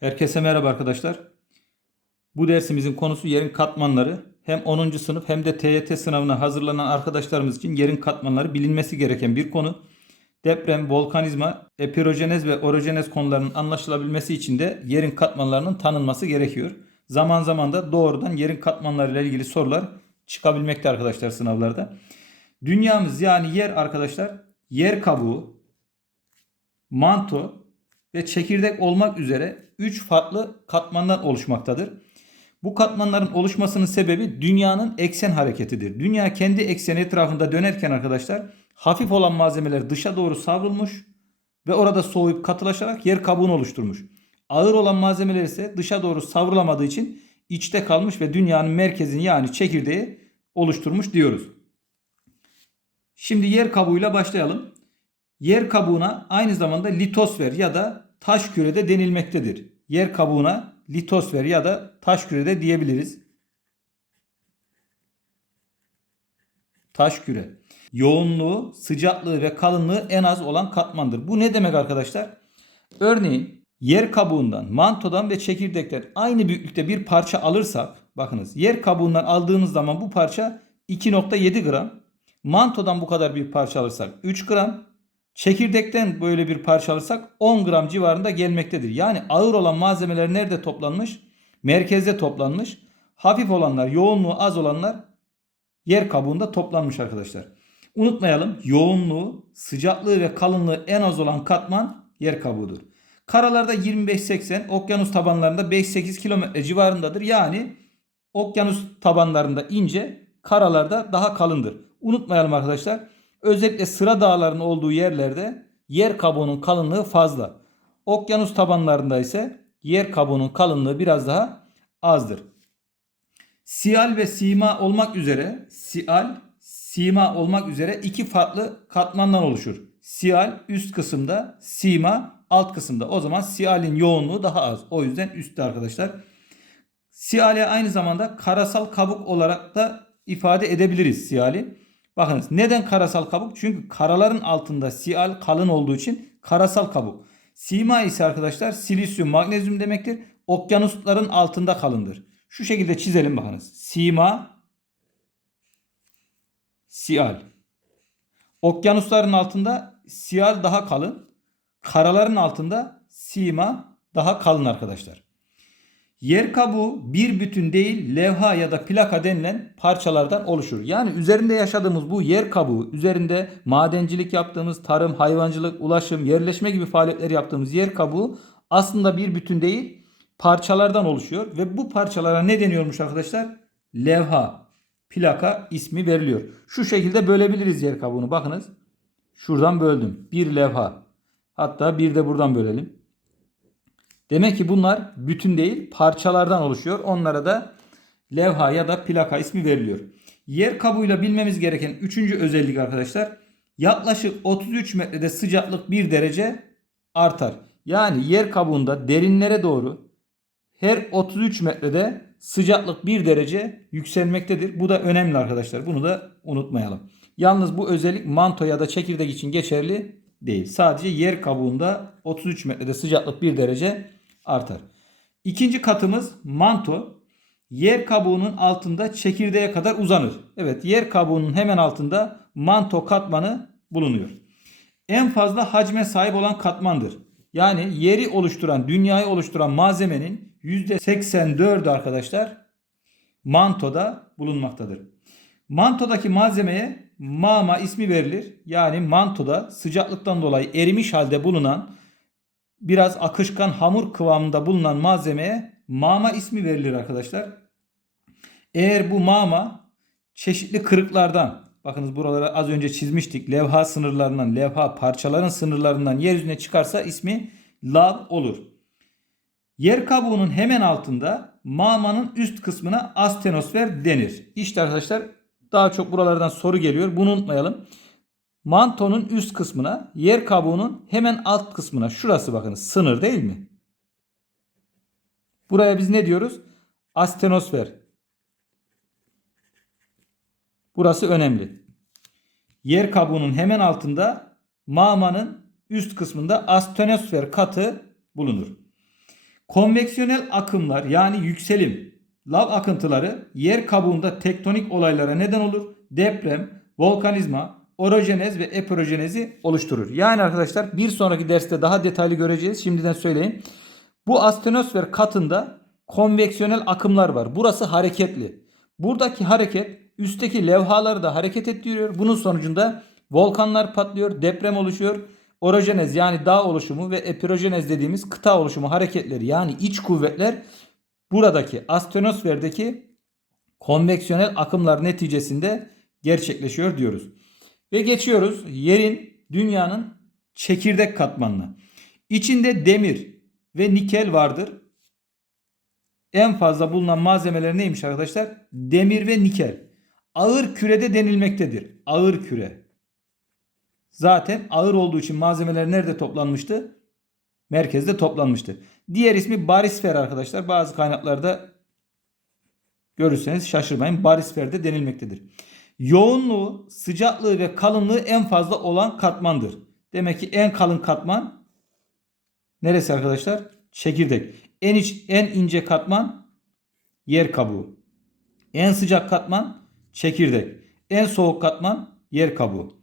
Herkese merhaba arkadaşlar. Bu dersimizin konusu yerin katmanları. Hem 10. sınıf hem de TYT sınavına hazırlanan arkadaşlarımız için yerin katmanları bilinmesi gereken bir konu. Deprem, volkanizma, epirojenez ve orojenez konularının anlaşılabilmesi için de yerin katmanlarının tanınması gerekiyor. Zaman zaman da doğrudan yerin katmanları ile ilgili sorular çıkabilmekte arkadaşlar sınavlarda. Dünyamız yani yer arkadaşlar yer kabuğu, manto ve çekirdek olmak üzere 3 farklı katmandan oluşmaktadır. Bu katmanların oluşmasının sebebi dünyanın eksen hareketidir. Dünya kendi ekseni etrafında dönerken arkadaşlar hafif olan malzemeler dışa doğru savrulmuş ve orada soğuyup katılaşarak yer kabuğunu oluşturmuş. Ağır olan malzemeler ise dışa doğru savrulamadığı için içte kalmış ve dünyanın merkezini yani çekirdeği oluşturmuş diyoruz. Şimdi yer kabuğuyla başlayalım. Yer kabuğuna aynı zamanda litosfer ya da taş kürede denilmektedir. Yer kabuğuna litosfer ya da taş kürede diyebiliriz. Taş küre. Yoğunluğu, sıcaklığı ve kalınlığı en az olan katmandır. Bu ne demek arkadaşlar? Örneğin yer kabuğundan, mantodan ve çekirdekten aynı büyüklükte bir parça alırsak, bakınız yer kabuğundan aldığınız zaman bu parça 2.7 gram, mantodan bu kadar bir parça alırsak 3 gram, çekirdekten böyle bir parça alırsak 10 gram civarında gelmektedir. Yani ağır olan malzemeler nerede toplanmış? Merkezde toplanmış. Hafif olanlar, yoğunluğu az olanlar yer kabuğunda toplanmış arkadaşlar. Unutmayalım yoğunluğu, sıcaklığı ve kalınlığı en az olan katman yer kabuğudur. Karalarda 25-80, okyanus tabanlarında 5-8 kilometre civarındadır. Yani okyanus tabanlarında ince, karalarda daha kalındır. Unutmayalım arkadaşlar. Özellikle sıra dağlarının olduğu yerlerde yer kabuğunun kalınlığı fazla. Okyanus tabanlarında ise yer kabuğunun kalınlığı biraz daha azdır. Siyal ve sima olmak üzere siyal, sima olmak üzere iki farklı katmandan oluşur. Siyal üst kısımda, sima alt kısımda. O zaman siyalin yoğunluğu daha az. O yüzden üstte arkadaşlar. Siyale aynı zamanda karasal kabuk olarak da ifade edebiliriz siyali. Bakınız neden karasal kabuk? Çünkü karaların altında siyal kalın olduğu için karasal kabuk. Sima ise arkadaşlar silisyum, magnezyum demektir. Okyanusların altında kalındır. Şu şekilde çizelim bakınız. Sima, siyal. Okyanusların altında siyal daha kalın. Karaların altında sima daha kalın arkadaşlar. Yer kabuğu bir bütün değil levha ya da plaka denilen parçalardan oluşur. Yani üzerinde yaşadığımız bu yer kabuğu, üzerinde madencilik yaptığımız tarım, hayvancılık, ulaşım, yerleşme gibi faaliyetler yaptığımız yer kabuğu aslında bir bütün değil parçalardan oluşuyor. Ve bu parçalara ne deniyormuş arkadaşlar? Levha, plaka ismi veriliyor. Şu şekilde bölebiliriz yer kabuğunu. Bakınız şuradan böldüm. Bir levha. Hatta bir de buradan bölelim. Demek ki bunlar bütün değil parçalardan oluşuyor. Onlara da levha ya da plaka ismi veriliyor. Yer kabuğuyla bilmemiz gereken üçüncü özellik arkadaşlar. Yaklaşık 33 metrede sıcaklık 1 derece artar. Yani yer kabuğunda derinlere doğru her 33 metrede sıcaklık 1 derece yükselmektedir. Bu da önemli arkadaşlar. Bunu da unutmayalım. Yalnız bu özellik manto ya da çekirdek için geçerli değil. Sadece yer kabuğunda 33 metrede sıcaklık 1 derece artar. İkinci katımız manto. Yer kabuğunun altında çekirdeğe kadar uzanır. Evet yer kabuğunun hemen altında manto katmanı bulunuyor. En fazla hacme sahip olan katmandır. Yani yeri oluşturan, dünyayı oluşturan malzemenin %84'ü arkadaşlar mantoda bulunmaktadır. Mantodaki malzemeye mama ismi verilir. Yani mantoda sıcaklıktan dolayı erimiş halde bulunan biraz akışkan hamur kıvamında bulunan malzemeye mama ismi verilir arkadaşlar. Eğer bu mama çeşitli kırıklardan bakınız buraları az önce çizmiştik. Levha sınırlarından, levha parçaların sınırlarından yeryüzüne çıkarsa ismi lav olur. Yer kabuğunun hemen altında mamanın üst kısmına astenosfer denir. İşte arkadaşlar daha çok buralardan soru geliyor. Bunu unutmayalım. Mantonun üst kısmına, yer kabuğunun hemen alt kısmına. Şurası bakın sınır değil mi? Buraya biz ne diyoruz? Astenosfer. Burası önemli. Yer kabuğunun hemen altında mamanın üst kısmında astenosfer katı bulunur. Konveksiyonel akımlar yani yükselim, lav akıntıları yer kabuğunda tektonik olaylara neden olur. Deprem, volkanizma, orojenez ve eporojenezi oluşturur. Yani arkadaşlar bir sonraki derste daha detaylı göreceğiz. Şimdiden söyleyeyim. Bu astenosfer katında konveksiyonel akımlar var. Burası hareketli. Buradaki hareket üstteki levhaları da hareket ettiriyor. Bunun sonucunda volkanlar patlıyor, deprem oluşuyor. Orojenez yani dağ oluşumu ve epirojenez dediğimiz kıta oluşumu hareketleri yani iç kuvvetler buradaki astenosferdeki konveksiyonel akımlar neticesinde gerçekleşiyor diyoruz. Ve geçiyoruz yerin dünyanın çekirdek katmanına. İçinde demir ve nikel vardır. En fazla bulunan malzemeler neymiş arkadaşlar? Demir ve nikel. Ağır kürede denilmektedir. Ağır küre. Zaten ağır olduğu için malzemeler nerede toplanmıştı? Merkezde toplanmıştı. Diğer ismi barisfer arkadaşlar. Bazı kaynaklarda görürseniz şaşırmayın. Barisfer de denilmektedir. Yoğunluğu, sıcaklığı ve kalınlığı en fazla olan katmandır. Demek ki en kalın katman neresi arkadaşlar? Çekirdek. En iç, en ince katman yer kabuğu. En sıcak katman çekirdek. En soğuk katman yer kabuğu.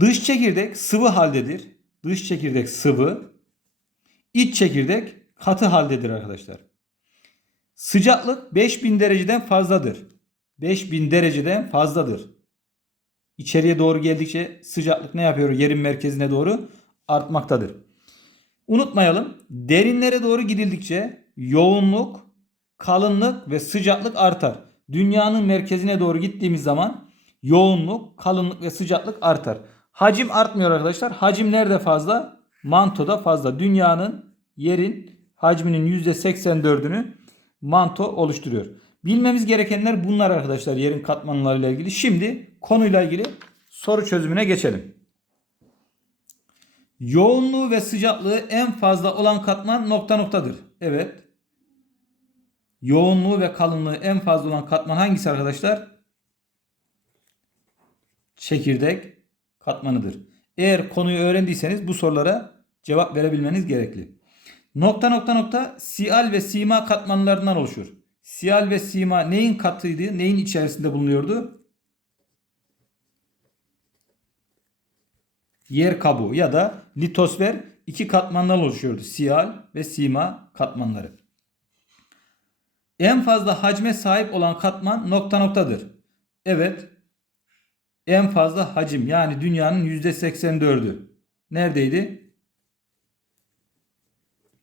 Dış çekirdek sıvı haldedir. Dış çekirdek sıvı. İç çekirdek katı haldedir arkadaşlar. Sıcaklık 5000 dereceden fazladır. 5000 dereceden fazladır. İçeriye doğru geldikçe sıcaklık ne yapıyor? Yerin merkezine doğru artmaktadır. Unutmayalım derinlere doğru gidildikçe yoğunluk, kalınlık ve sıcaklık artar. Dünyanın merkezine doğru gittiğimiz zaman yoğunluk, kalınlık ve sıcaklık artar. Hacim artmıyor arkadaşlar. Hacim nerede fazla? Mantoda fazla. Dünyanın yerin hacminin %84'ünü manto oluşturuyor. Bilmemiz gerekenler bunlar arkadaşlar yerin katmanlarıyla ilgili. Şimdi konuyla ilgili soru çözümüne geçelim. Yoğunluğu ve sıcaklığı en fazla olan katman nokta noktadır. Evet. Yoğunluğu ve kalınlığı en fazla olan katman hangisi arkadaşlar? Çekirdek katmanıdır. Eğer konuyu öğrendiyseniz bu sorulara cevap verebilmeniz gerekli. Nokta nokta nokta siyal ve sima katmanlarından oluşur. Siyal ve sima neyin katıydı? Neyin içerisinde bulunuyordu? Yer kabuğu ya da litosfer iki katmandan oluşuyordu. Siyal ve sima katmanları. En fazla hacme sahip olan katman nokta noktadır. Evet. En fazla hacim yani dünyanın %84'ü. Neredeydi?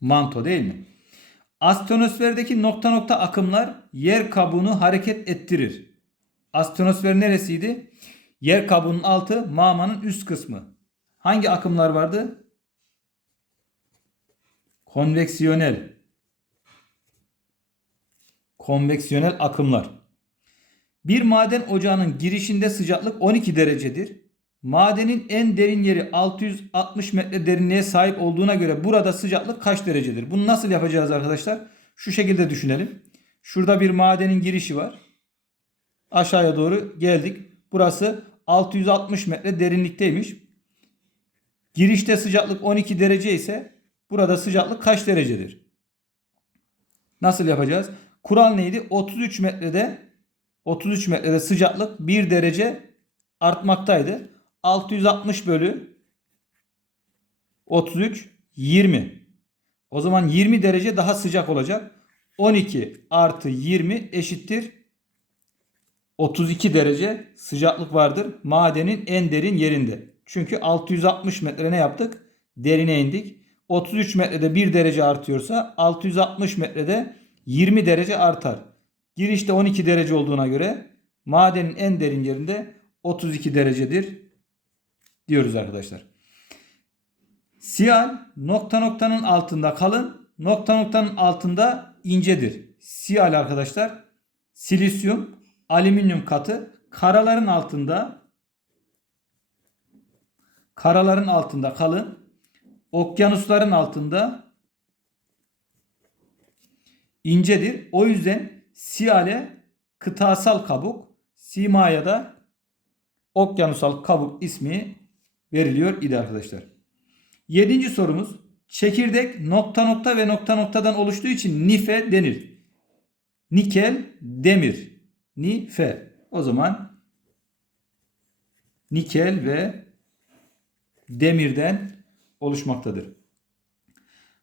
Manto değil mi? Astronosferdeki nokta nokta akımlar yer kabuğunu hareket ettirir. Astronosfer neresiydi? Yer kabuğunun altı, mağmanın üst kısmı. Hangi akımlar vardı? Konveksiyonel. Konveksiyonel akımlar. Bir maden ocağının girişinde sıcaklık 12 derecedir. Madenin en derin yeri 660 metre derinliğe sahip olduğuna göre burada sıcaklık kaç derecedir? Bunu nasıl yapacağız arkadaşlar? Şu şekilde düşünelim. Şurada bir madenin girişi var. Aşağıya doğru geldik. Burası 660 metre derinlikteymiş. Girişte sıcaklık 12 derece ise burada sıcaklık kaç derecedir? Nasıl yapacağız? Kural neydi? 33 metrede 33 metrede sıcaklık 1 derece artmaktaydı. 660 bölü 33 20. O zaman 20 derece daha sıcak olacak. 12 artı 20 eşittir 32 derece sıcaklık vardır madenin en derin yerinde. Çünkü 660 metre ne yaptık? Derine indik. 33 metrede 1 derece artıyorsa 660 metrede 20 derece artar. Girişte 12 derece olduğuna göre madenin en derin yerinde 32 derecedir diyoruz arkadaşlar. Siyal nokta noktanın altında kalın, nokta noktanın altında incedir. Siyal arkadaşlar silisyum, alüminyum katı karaların altında karaların altında kalın, okyanusların altında incedir. O yüzden siyale kıtasal kabuk, simaya da okyanusal kabuk ismi veriliyor idi arkadaşlar. Yedinci sorumuz Çekirdek nokta nokta ve nokta noktadan oluştuğu için nife denir. Nikel, demir. Nife. O zaman nikel ve demirden oluşmaktadır.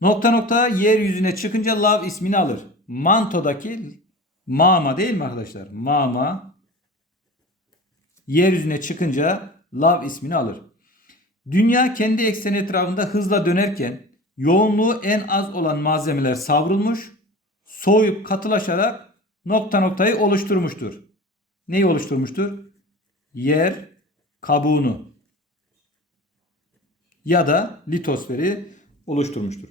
Nokta nokta yeryüzüne çıkınca lav ismini alır. Mantodaki mama değil mi arkadaşlar? Mama yeryüzüne çıkınca lav ismini alır. Dünya kendi ekseni etrafında hızla dönerken yoğunluğu en az olan malzemeler savrulmuş, soğuyup katılaşarak nokta noktayı oluşturmuştur. Neyi oluşturmuştur? Yer kabuğunu ya da litosferi oluşturmuştur.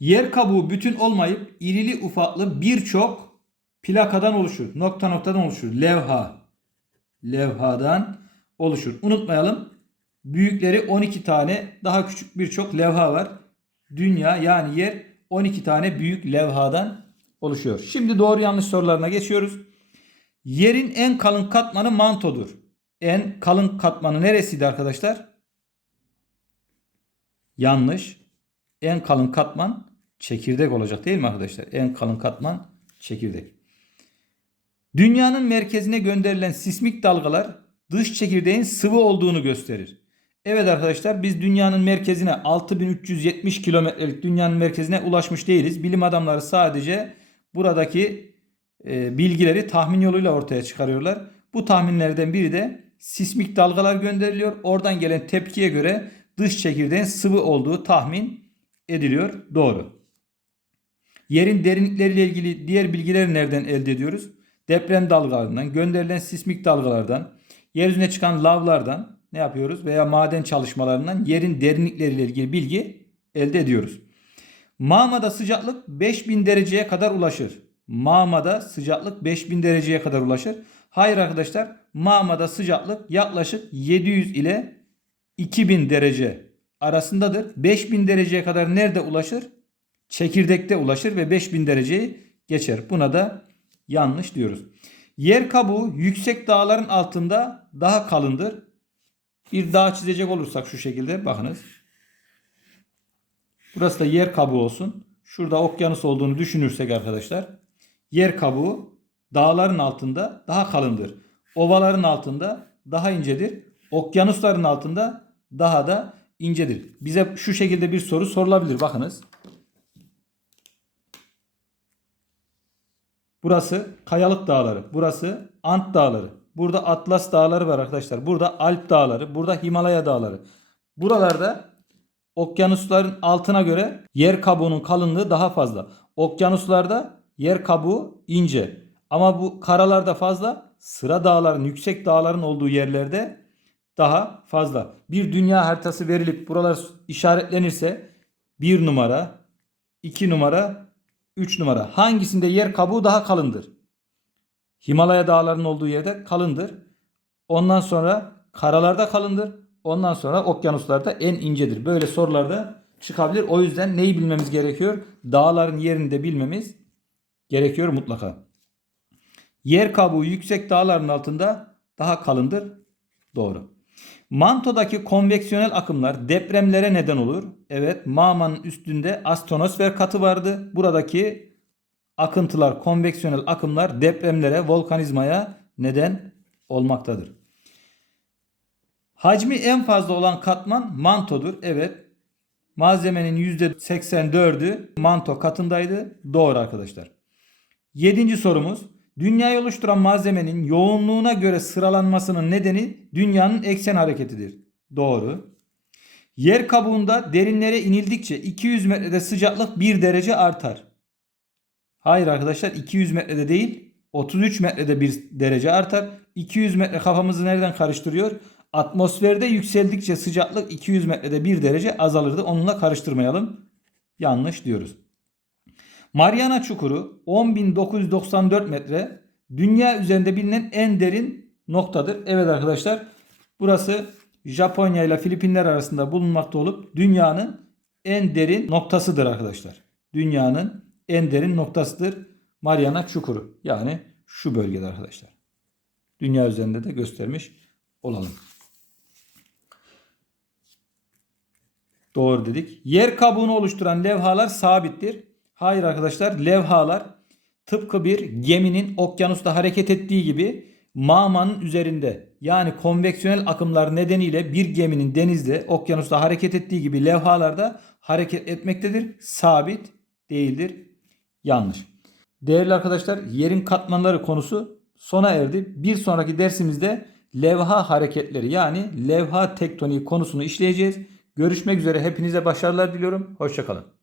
Yer kabuğu bütün olmayıp irili ufaklı birçok plakadan oluşur. Nokta noktadan oluşur. Levha. Levhadan oluşur. Unutmayalım. Büyükleri 12 tane, daha küçük birçok levha var. Dünya yani yer 12 tane büyük levhadan oluşuyor. Şimdi doğru yanlış sorularına geçiyoruz. Yerin en kalın katmanı mantodur. En kalın katmanı neresiydi arkadaşlar? Yanlış. En kalın katman çekirdek olacak değil mi arkadaşlar? En kalın katman çekirdek. Dünyanın merkezine gönderilen sismik dalgalar dış çekirdeğin sıvı olduğunu gösterir. Evet arkadaşlar biz dünyanın merkezine 6370 kilometrelik dünyanın merkezine ulaşmış değiliz. Bilim adamları sadece buradaki e, bilgileri tahmin yoluyla ortaya çıkarıyorlar. Bu tahminlerden biri de sismik dalgalar gönderiliyor. Oradan gelen tepkiye göre dış çekirdeğin sıvı olduğu tahmin ediliyor. Doğru. Yerin derinlikleriyle ilgili diğer bilgileri nereden elde ediyoruz? Deprem dalgalarından, gönderilen sismik dalgalardan, yeryüzüne çıkan lavlardan ne yapıyoruz? Veya maden çalışmalarından yerin derinlikleriyle ilgili bilgi elde ediyoruz. Mağmada sıcaklık 5000 dereceye kadar ulaşır. Mağmada sıcaklık 5000 dereceye kadar ulaşır. Hayır arkadaşlar mağmada sıcaklık yaklaşık 700 ile 2000 derece arasındadır. 5000 dereceye kadar nerede ulaşır? Çekirdekte ulaşır ve 5000 dereceyi geçer. Buna da yanlış diyoruz. Yer kabuğu yüksek dağların altında daha kalındır. Bir dağ çizecek olursak şu şekilde bakınız. Burası da yer kabuğu olsun. Şurada okyanus olduğunu düşünürsek arkadaşlar. Yer kabuğu dağların altında daha kalındır. Ovaların altında daha incedir. Okyanusların altında daha da incedir. Bize şu şekilde bir soru sorulabilir. Bakınız. Burası Kayalık Dağları. Burası Ant Dağları. Burada Atlas Dağları var arkadaşlar. Burada Alp Dağları. Burada Himalaya Dağları. Buralarda okyanusların altına göre yer kabuğunun kalınlığı daha fazla. Okyanuslarda yer kabuğu ince. Ama bu karalarda fazla. Sıra dağların, yüksek dağların olduğu yerlerde daha fazla. Bir dünya haritası verilip buralar işaretlenirse bir numara, iki numara, üç numara. Hangisinde yer kabuğu daha kalındır? Himalaya dağlarının olduğu yerde kalındır. Ondan sonra karalarda kalındır. Ondan sonra okyanuslarda en incedir. Böyle sorularda çıkabilir. O yüzden neyi bilmemiz gerekiyor? Dağların yerini de bilmemiz gerekiyor mutlaka. Yer kabuğu yüksek dağların altında daha kalındır. Doğru. Mantodaki konveksiyonel akımlar depremlere neden olur. Evet, mağmanın üstünde astronosfer katı vardı. Buradaki akıntılar, konveksiyonel akımlar depremlere, volkanizmaya neden olmaktadır. Hacmi en fazla olan katman mantodur. Evet. Malzemenin %84'ü manto katındaydı. Doğru arkadaşlar. Yedinci sorumuz. Dünyayı oluşturan malzemenin yoğunluğuna göre sıralanmasının nedeni dünyanın eksen hareketidir. Doğru. Yer kabuğunda derinlere inildikçe 200 metrede sıcaklık 1 derece artar. Hayır arkadaşlar 200 metrede değil 33 metrede 1 derece artar. 200 metre kafamızı nereden karıştırıyor? Atmosferde yükseldikçe sıcaklık 200 metrede 1 derece azalırdı. Onunla karıştırmayalım. Yanlış diyoruz. Mariana Çukuru 10.994 metre. Dünya üzerinde bilinen en derin noktadır. Evet arkadaşlar burası Japonya ile Filipinler arasında bulunmakta olup dünyanın en derin noktasıdır arkadaşlar. Dünyanın en derin noktasıdır Mariana Çukuru. Yani şu bölgede arkadaşlar. Dünya üzerinde de göstermiş olalım. Doğru dedik. Yer kabuğunu oluşturan levhalar sabittir. Hayır arkadaşlar levhalar tıpkı bir geminin okyanusta hareket ettiği gibi mağmanın üzerinde yani konveksiyonel akımlar nedeniyle bir geminin denizde okyanusta hareket ettiği gibi levhalarda hareket etmektedir. Sabit değildir. Yanlış. Değerli arkadaşlar yerin katmanları konusu sona erdi. Bir sonraki dersimizde levha hareketleri yani levha tektoniği konusunu işleyeceğiz. Görüşmek üzere hepinize başarılar diliyorum. Hoşçakalın.